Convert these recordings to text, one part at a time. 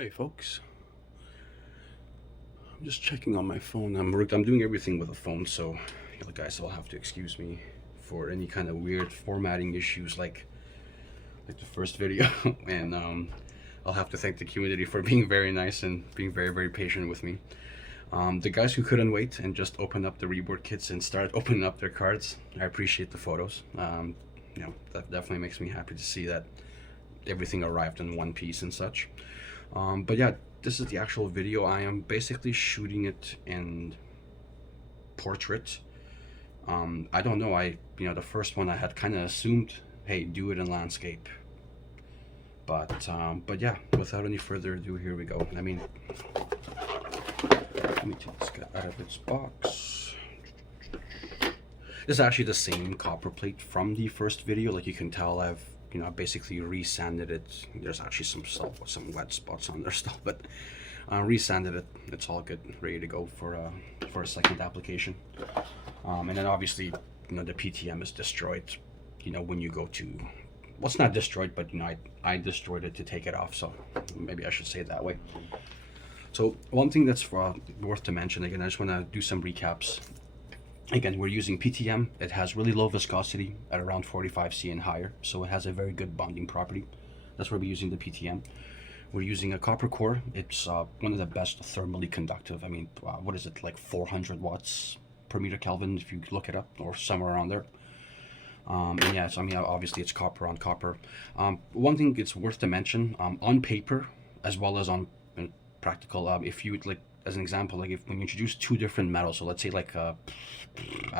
Hey folks, I'm just checking on my phone. I'm doing everything with a phone, so you guys will have to excuse me for any kind of weird formatting issues like the first video. And I'll have to thank the community for being very nice and being very patient with me. The guys who couldn't wait and just opened up the rework kits and started opening up their cards, I appreciate the photos. That definitely makes me happy to see that everything arrived in one piece and such. But yeah, this is the actual video. I am basically shooting it in portrait. I don't know, the first one I had kind of assumed, hey, do it in landscape. But yeah, without any further ado, here we go. Let me take this guy out of its box. This is actually the same copper plate from the first video. Like you can tell, I've basically resanded it. There's actually some wet spots on there still, but resanded it. It's all good, ready to go for a second application. And then obviously, the PTM is destroyed. When you go to, well, it's not destroyed, but I destroyed it to take it off. So maybe I should say it that way. So one thing that's worth to mention, again, I just want to do some recaps. Again, we're using PTM. It has really low viscosity at around 45 C and higher, so it has a very good bonding property. That's why we're using the PTM. We're using a copper core. It's one of the best thermally conductive. I mean, what is it, like 400 watts per meter Kelvin if you look it up, or somewhere around there. And yeah, so, obviously it's copper on copper. One thing it's worth to mention, on paper as well as on practical, if you like, as an example, like when you introduce two different metals, so let's say like I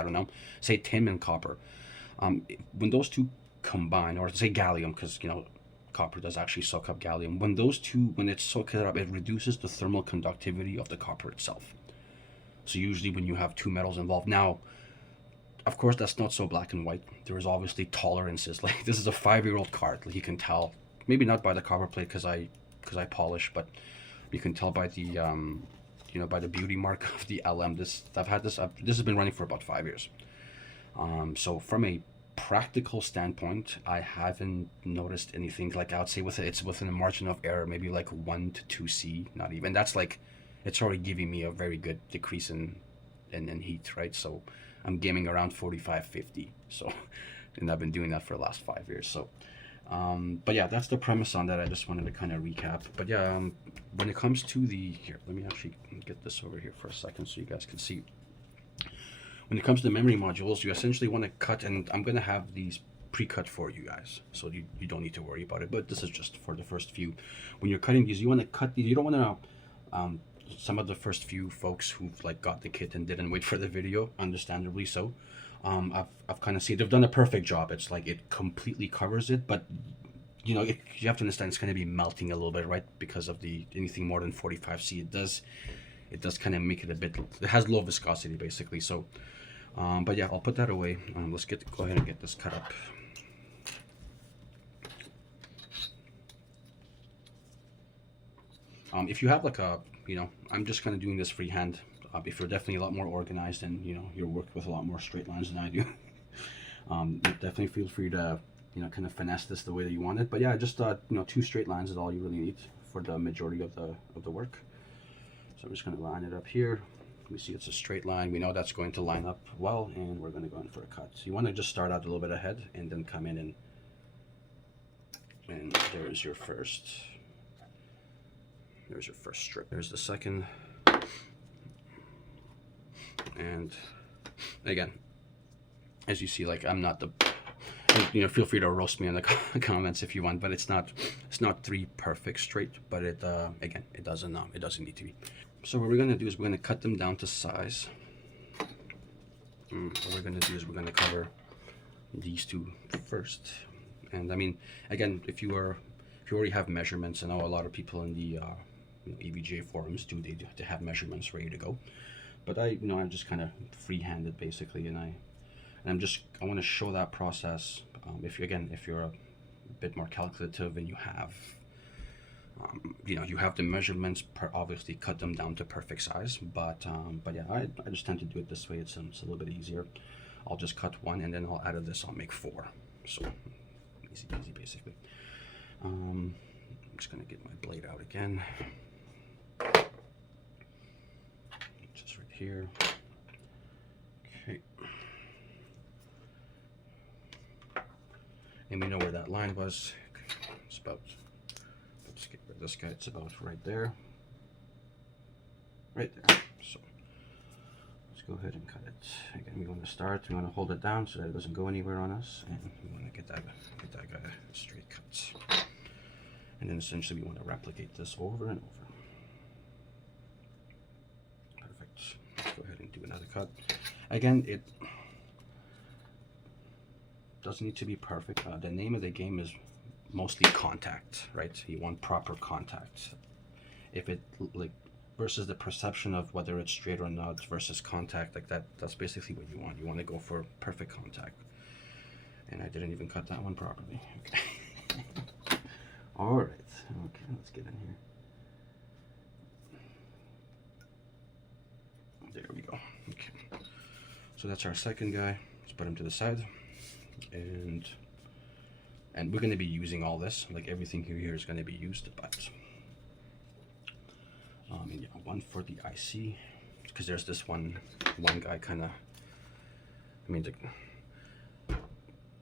don't know, say tin and copper, when those two combine, or say gallium, because copper does actually soak up gallium. When it soaks it up, it reduces the thermal conductivity of the copper itself. So usually when you have two metals involved, now of course that's not so black and white. There is obviously tolerances. Like this is a 5-year-old card. Like you can tell, maybe not by the copper plate because I polish, but you can tell by the by the beauty mark of the LM. This has been running for about 5 years. So from a practical standpoint, I haven't noticed anything. Like I would say it's within a margin of error, maybe like 1 to 2 C, not even. That's like, it's already giving me a very good decrease in heat, right? So I'm gaming around 45, 50. So, and I've been doing that for the last 5 years. So, but yeah, that's the premise on that. I just wanted to kind of recap. But yeah, when it comes to here, let me actually get this over here for a second so you guys can see. When it comes to the memory modules, you essentially want to cut, and I'm going to have these pre-cut for you guys, so you don't need to worry about it, but this is just for the first few. When you're cutting these, you want to cut these. You don't want to, some of the first few folks who've like got the kit and didn't wait for the video, understandably so, I've kind of seen they've done a perfect job. It's like it completely covers it, but you have to understand it's going to be melting a little bit, right? Because of anything more than 45 C, it does kind of make it a bit, it has low viscosity basically. So but yeah, I'll put that away. Let's go ahead and get this cut up. If you have like I'm just kind of doing this freehand. If you're definitely a lot more organized and you're working with a lot more straight lines than I do, definitely feel free to kind of finesse this the way that you want it. But yeah, just 2 straight lines is all you really need for the majority of the work. So I'm just going to line it up here. We see it's a straight line. We know that's going to line up well, and we're going to go in for a cut. So you want to just start out a little bit ahead and then come in and there's your first strip. There's the second. And again, as you see, like I'm not feel free to roast me in the comments if you want, but it's not 3 perfect straight, but it again, it doesn't need to be. So what we're going to do is we're going to cut them down to size. What we're going to do is we're going to cover these two first. And I mean, again, if you already have measurements, I know a lot of people in the EVGA forums they have measurements ready to go. But I'm just kind of freehanded basically, and I want to show that process. If you're a bit more calculative and you have you have the measurements, obviously cut them down to perfect size, but yeah, I just tend to do it this way. It's a little bit easier. I'll just cut 1 and then I'll add this, I'll make 4. So easy peasy basically. just gonna get my blade out again. Just right here. Okay. And we know where that line was. It's about, let's get rid of this guy, it's about right there. Right there. So let's go ahead and cut it. Again, we want to start, we want to hold it down so that it doesn't go anywhere on us, and we want to get that guy a straight cut. And then essentially we want to replicate this over and over. Perfect. Let's go ahead and do another cut. Again, it doesn't need to be perfect. The name of the game is mostly contact, right? You want proper contact. If it like versus the perception of whether it's straight or not versus contact, like that's basically what you want. You want to go for perfect contact. And I didn't even cut that one properly. Okay. All right. Okay, let's get in here. There we go. Okay. So that's our second guy. Let's put him to the side. And we're going to be using all this, like everything here is going to be used, but and yeah, one for the IC, because there's this one guy kind of, I mean,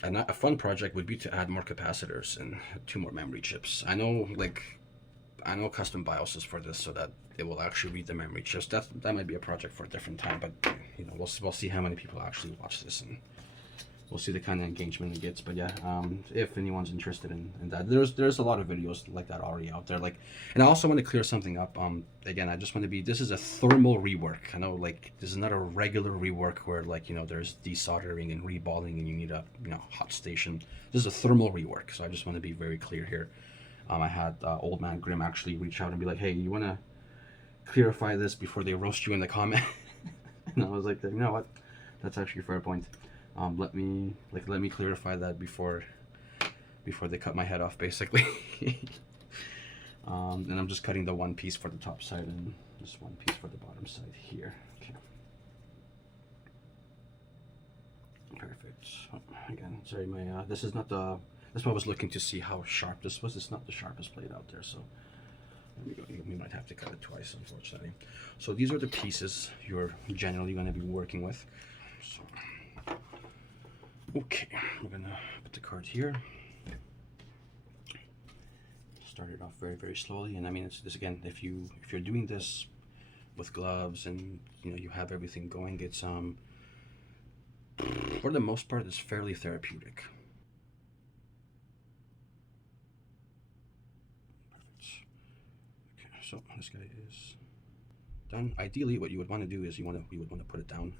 a fun project would be to add more capacitors and 2 more memory chips. I know custom BIOSes for this so that it will actually read the memory chips. That might be a project for a different time, but you know, we'll see how many people actually watch this, and we'll see the kind of engagement it gets. But yeah, if anyone's interested in that, there's a lot of videos like that already out there. Like, and I also want to clear something up. Again, I just want to be, this is a thermal rework. I know, like, this is not a regular rework where, like, you know, there's desoldering and reballing and you need a, you know, hot station. This is a thermal rework, so I just want to be very clear here. I had Old Man Grim actually reach out and be like, hey, you want to clarify this before they roast you in the comment? And I was like, you know what, that's actually a fair point. Let me clarify that before they cut my head off, basically. And I'm just cutting the one piece for the top side and just one piece for the bottom side here. Okay. Perfect. Oh, again, sorry, my this is not the. That's why I was looking to see how sharp this was. It's not the sharpest blade out there, so we might have to cut it twice, unfortunately. So these are the pieces you're generally going to be working with. So. Okay, we're gonna put the card here. Start it off very, very slowly, and I mean, it's this again. If you're doing this with gloves and you know you have everything going, it's for the most part, it's fairly therapeutic. Perfect. Okay, so this guy is done. Ideally, what you would want to do is you would want to put it down,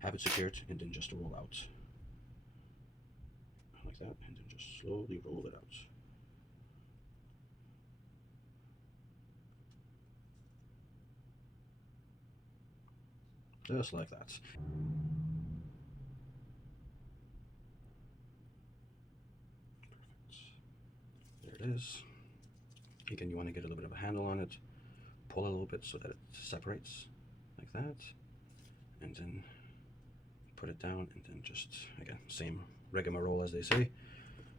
have it secured, and then just roll out. Like that, and then just slowly roll it out. Just like that. Perfect. There it is. Again, you want to get a little bit of a handle on it, pull a little bit so that it separates, like that, and then put it down, and then just, again, same rigmarole as they say.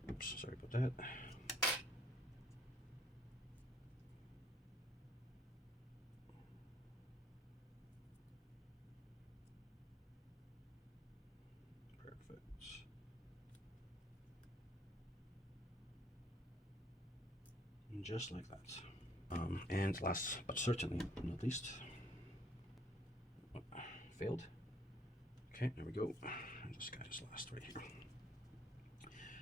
Oops, sorry about that. Perfect. And just like that. And last but certainly not least, failed. Okay, there we go. And this guy is last right here.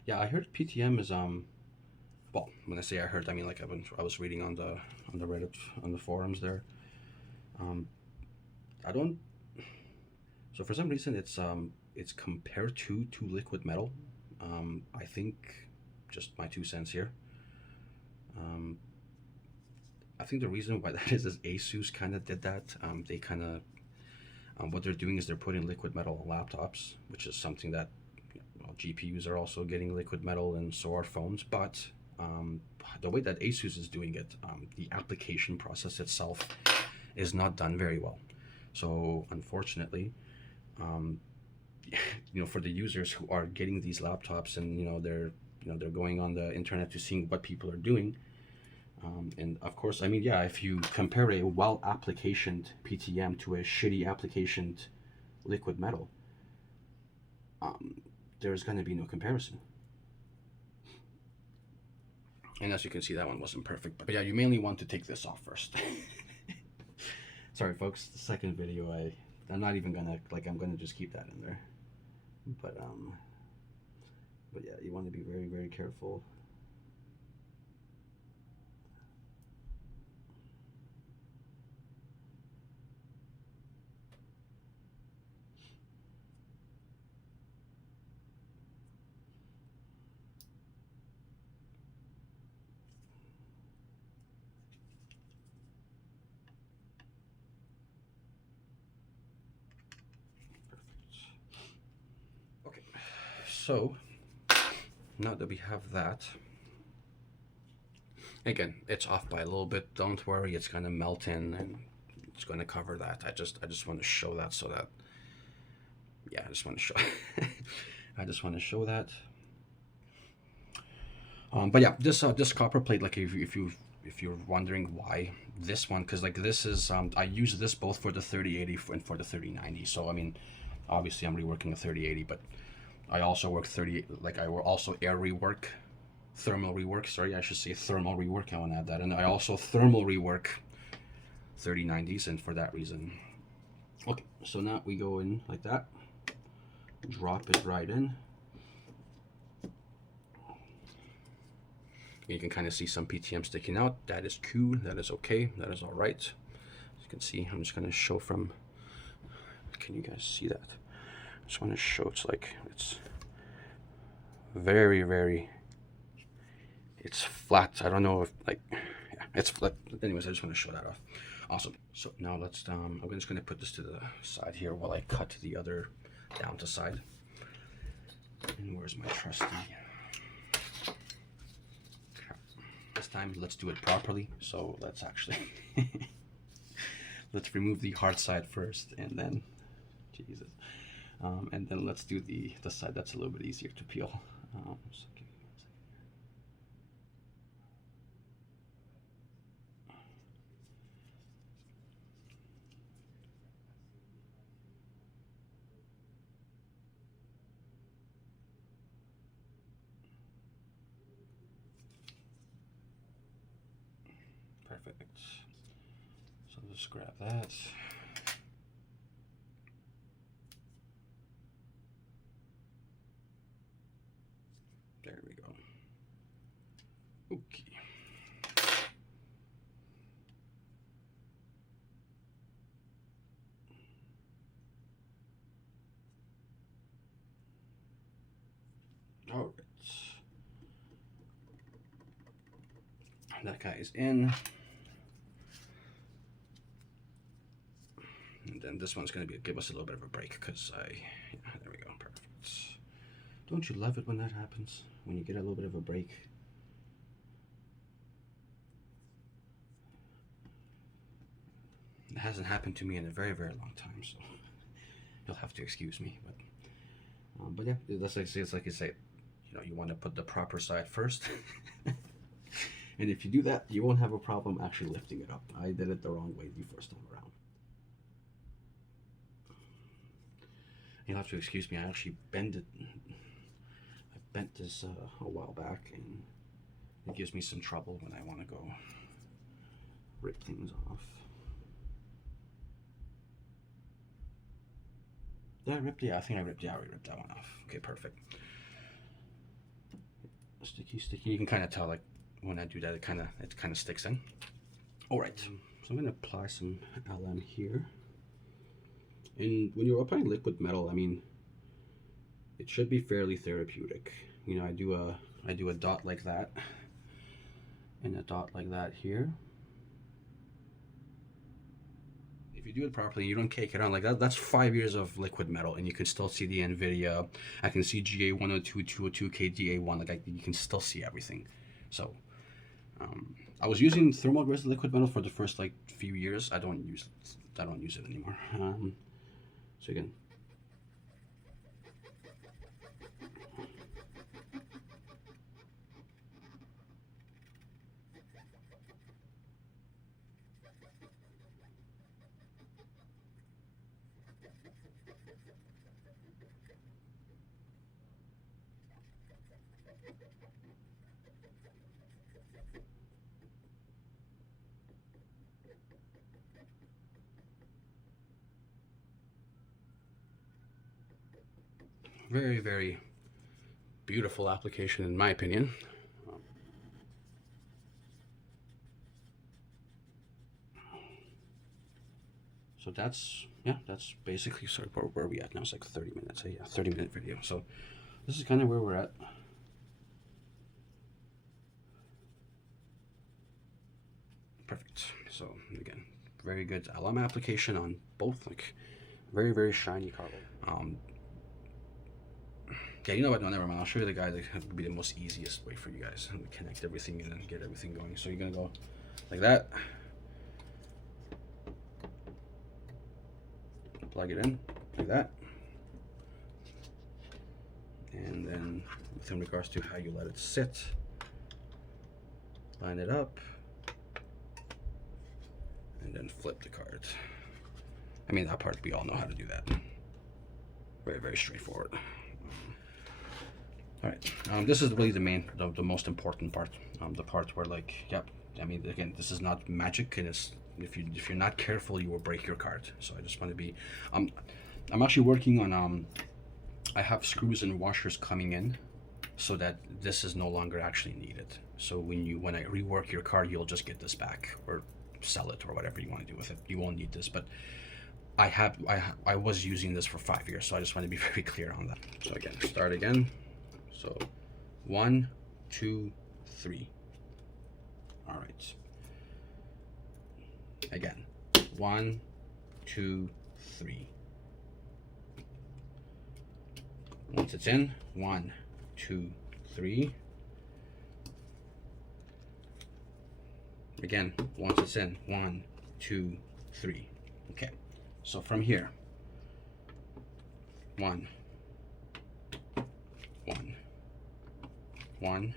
Yeah, I heard PTM is well, when I say I heard, I mean like I was reading on the Reddit, on the forums there. I don't. So for some reason it's compared to liquid metal. I think, just my 2 cents here. I think the reason why that is ASUS kind of did that. They kind of what they're doing is they're putting liquid metal on laptops, which is something that, well, GPUs are also getting liquid metal, and so are phones. But the way that ASUS is doing it, the application process itself is not done very well. So unfortunately, you know, for the users who are getting these laptops and they're going on the internet to seeing what people are doing, And of course, I mean, yeah, if you compare a well applicationed PTM to a shitty applicationed liquid metal, there's going to be no comparison. And as you can see, that one wasn't perfect, but yeah, you mainly want to take this off first. Sorry folks, the second video, I'm not even gonna, like, I'm gonna just keep that in there. But yeah, you want to be very, very careful. Okay, so now that we have that, again, it's off by a little bit. Don't worry, it's gonna melt in and it's gonna cover that. I just want to show that so that, yeah, I just want to show. I just want to show that. But yeah, this copper plate, like if you're wondering why this one, because like this is I use this both for the 3080 and for the 3090. So I mean, obviously I'm reworking a 3080, but I also work 30, like I will also thermal rework, sorry, I should say thermal rework, I want to add that, and I also thermal rework 3090s, and for that reason. Okay, so now we go in like that, drop it right in. You can kind of see some PTM sticking out. That is cool, that is okay, that is all right. As you can see, I'm just going to show from, can you guys see that? I just want to show, it's like, it's very, very, it's flat. I don't know if, like, yeah, it's flat. Anyways, I just want to show that off. Awesome. So now let's, I'm just going to put this to the side here while I cut the other down to side. And where's my trusty? This time, let's do it properly. So let's actually, let's remove the hard side first, and then, Jesus. And then let's do the side that's a little bit easier to peel. Perfect. So just grab that. There we go. Okay. All right. That guy is in. And then this one's going to give us a little bit of a break because yeah, there we go. Perfect. Don't you love it when that happens? When you get a little bit of a break? It hasn't happened to me in a very, very long time, so you'll have to excuse me. But yeah, that's like, it's like you say, you know, you want to put the proper side first. And if you do that, you won't have a problem actually lifting it up. I did it the wrong way the first time around. You'll have to excuse me, I actually bent this a while back, and it gives me some trouble when I want to go rip things off. Did I rip? Yeah, I think I ripped that one off. Okay, perfect. Sticky. You can kind of tell, like, when I do that, it kind of sticks in. All right, so I'm gonna apply some LM here. And when you're applying liquid metal, I mean, it should be fairly therapeutic. You know, I do a dot like that, and a dot like that here. If you do it properly, you don't cake it on like that. That's 5 years of liquid metal, and you can still see the NVIDIA. I can see GA102, 202, KDA1. Like you can still see everything. So I was using thermal resin liquid metal for the first like few years. I don't use it anymore. So again. Very, very beautiful application in my opinion. So that's, yeah, that's basically, sorry, where are we at now? It's like 30 minutes, yeah, 30-minute video. So this is kind of where we're at. Perfect. So again, very good LM application on both, like very, very shiny carbon. Yeah, you know what, no, never mind. I'll show you the guy that would be the most easiest way for you guys to connect everything and then get everything going. So you're gonna go like that. Plug it in like that, and then in regards to how you let it sit, line it up, and then flip the card. I mean, that part we all know how to do that. Very, very straightforward. All right, this is really the most important part. The part where, like, yep. I mean, again, this is not magic, and it's if you're not careful, you will break your card. So I just want to be, I'm actually working on I have screws and washers coming in, so that this is no longer actually needed. So when I rework your card, you'll just get this back or sell it or whatever you want to do with it. You won't need this, but I was using this for 5 years, so I just want to be very clear on that. So again, start again. So 1, 2, 3. All right. Again, 1, 2, 3. Once it's in, 1, 2, 3. Again, once it's in, 1, 2, 3. Okay. So from here, 1, 1, 1,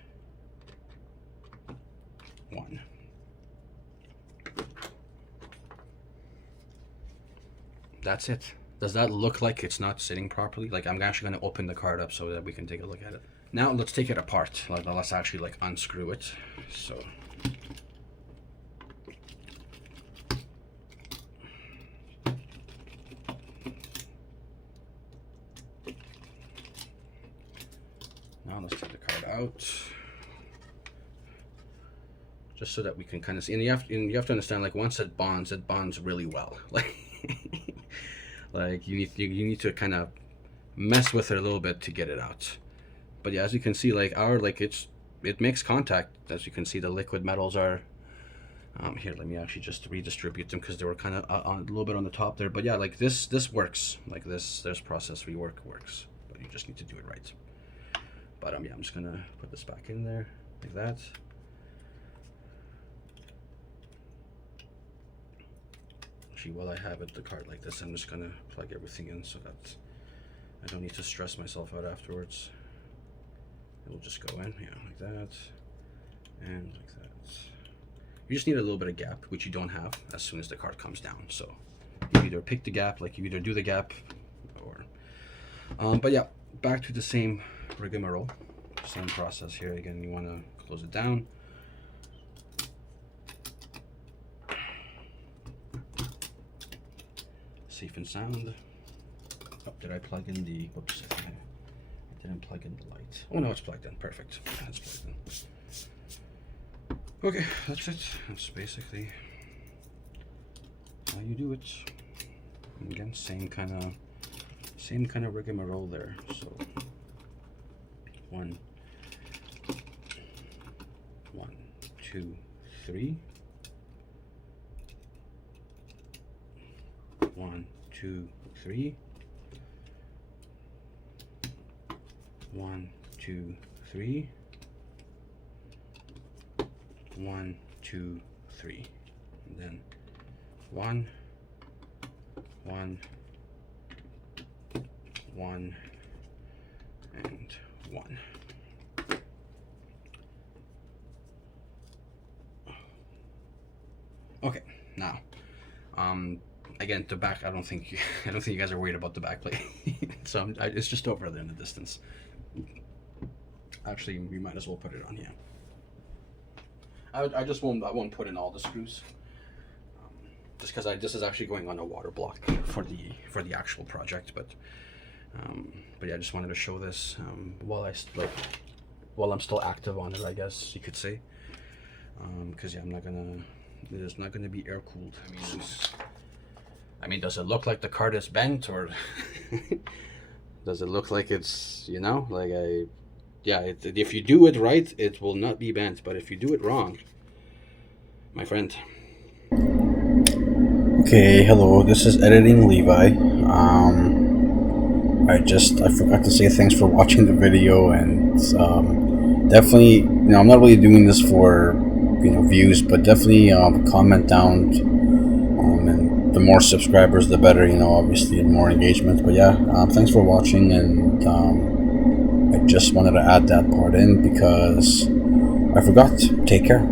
1. That's it. Does that look like it's not sitting properly? Like, I'm actually going to open the card up so that we can take a look at it. Now let's take it apart. Let's actually like unscrew it. So now let's take the card out, just so that we can kind of see. And you have to understand, like, once it bonds really well. Like you need to kind of mess with it a little bit to get it out. But yeah, as you can see, like it makes contact. As you can see, the liquid metals are here. Let me actually just redistribute them because they were kind of a little bit on the top there. But yeah, like this works. Like this process rework works, but you just need to do it right. But yeah, I'm just gonna put this back in there like that. Actually, while I have the card like this, I'm just gonna plug everything in so that I don't need to stress myself out afterwards. It'll just go in, yeah, like that, and like that. You just need a little bit of gap, which you don't have as soon as the card comes down. So you either pick the gap, like you either do the gap, or but yeah, back to the same rigmarole, same process here. Again, you want to close it down. Safe and sound. Oh, did I plug in the, whoops, I didn't plug in the light. Oh no, it's plugged in, perfect. It's plugged in. Okay, that's it. That's basically how you do it. And again, same kind of rigmarole there. So 1, 2, 3. 1, 2, 3. 1, 2, 3. 1, 2, 3. And then 1, 1, 1, and 1. Okay, now, again, the back. I don't think you guys are worried about the back plate. So it's just over there in the distance. Actually, we might as well put it on here. I just won't. I won't put in all the screws, just because this is actually going on a water block for the actual project. But yeah, I just wanted to show this while I'm still active on it, I guess you could say. Because yeah, it's not gonna be air cooled. I mean, does it look like the card is bent, or does it look like it's, if you do it right, it will not be bent. But if you do it wrong, my friend. Okay, hello. This is Editing Levi. I forgot to say thanks for watching the video, and definitely, I'm not really doing this for views, but definitely comment down, and the more subscribers the better, obviously, and more engagement. But yeah, thanks for watching, and I just wanted to add that part in because I forgot. Take care.